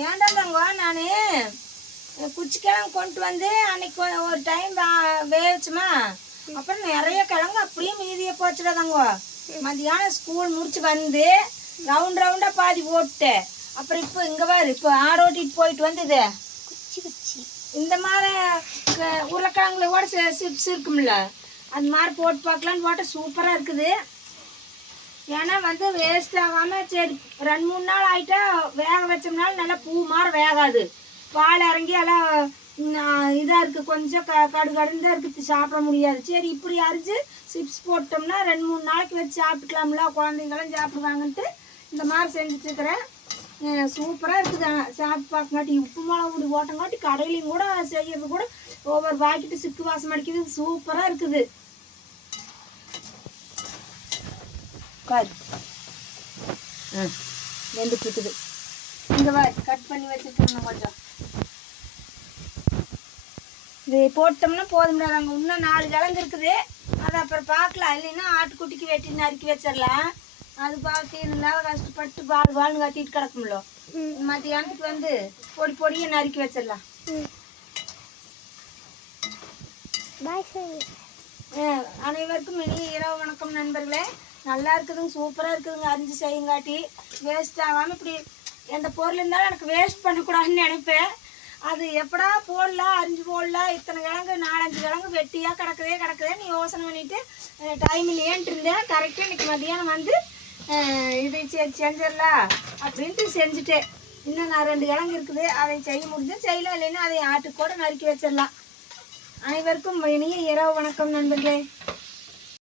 ஏன்டா தங்கோ நான் குச்சிக்கிழங்கு கொண்டு வந்து அன்னைக்கு ஒரு டைம் வேவிச்சுமா, அப்புறம் நிறைய கிழங்கு அப்படியே மீதியை போச்சுடா தங்கோ. மதியானம் ஸ்கூல் முடிச்சு வந்து ரவுண்டாக பாதி போட்டு அப்புறம் இப்போ இங்கே பாரு, இப்போ ஆரோட்டிட்டு போயிட்டு வந்தது இந்த மாதிரி உருளைக்கிழங்குல கூட சிப்ஸ் இருக்கும்ல, அந்த மாதிரி போட்டு பார்க்கலான்னு போட்டால் சூப்பராக இருக்குது. ஏன்னா வந்து வேஸ்ட் ஆகாமல் சரி 2-3 நாள் ஆகிட்டா வேக வச்சோம்னாலும் நல்லா பூ மாதிரி வேகாது, பால் இறங்கி எல்லாம் இதாக இருக்குது, கொஞ்சம் கடுகடுன்னு தான் இருக்குது, சாப்பிட முடியாது. சரி இப்படி அரிஞ்சு சிப்ஸ் போட்டோம்னா 2-3 நாளைக்கு வச்சு சாப்பிட்டுக்கலாம்ல, குழந்தைங்களாம் சாப்பிடுவாங்கன்ட்டு இந்த மாதிரி செஞ்சுட்ருக்கிறேன். சூப்பராக இருக்குது. ஆனால் சாப்பிட்டு பார்க்கங்காட்டி உப்பு மிளகா இப்படி போட்டங்காட்டி கடையிலையும் கூட செய்கிறது கூட ஒவ்வொரு பாக்கெட்டு சிக்கு வாசம் அடிக்குது, சூப்பராக இருக்குது. வெந்துட்டு இருக்குது. இங்கே கட் பண்ணி வச்சுருக்கோம் கொஞ்சம். இது போட்டோம்னா போதும்டா. நாங்கள் இன்னும் 4 கிழங்கு இருக்குது, அதை அப்புறம் பார்க்கலாம். இல்லைன்னா ஆட்டுக்குட்டிக்கு வெட்டி நறுக்கி வச்சிடலாம். அது பார்த்தீங்கன்னா கஷ்டப்பட்டு வாழ்னு கட்டிட்டு கிடக்கும்ல, மத்தியானத்துக்கு வந்து பொடியை நறுக்கி வச்சிடலாம். அனைவருக்கும் இனிய இரவு வணக்கம் நண்பர்களே. நல்லா இருக்குதுங்க, சூப்பராக இருக்குதுங்க. அரிஞ்சு செய்யுங்காட்டி வேஸ்ட் ஆகாமல் இப்படி எந்த பொருள் இருந்தாலும் எனக்கு வேஸ்ட் பண்ணக்கூடாதுன்னு நினைப்பேன். அது எப்படா போடலாம், அரிஞ்சு போடலாம், இத்தனை கிழங்கு 4-5 கிழங்கு வெட்டியாக கிடக்குதேன்னு யோசனை பண்ணிவிட்டு டைம் இல்லையேன்ட்டு இருந்தேன். கரெக்டாக இன்றைக்கி மத்தியானம் வந்து இதை செஞ்சிடலாம் அப்படின்ட்டு செஞ்சுட்டேன். இன்னும் நான் 2 கிழங்கு இருக்குது, அதை செய்ய முடிஞ்சு செய்யலாம், இல்லைன்னா அதை ஆட்டுக்கு கூட நறுக்கி வச்சிடலாம். அனைவருக்கும் இனிய இரவு வணக்கம் நண்பர்களே.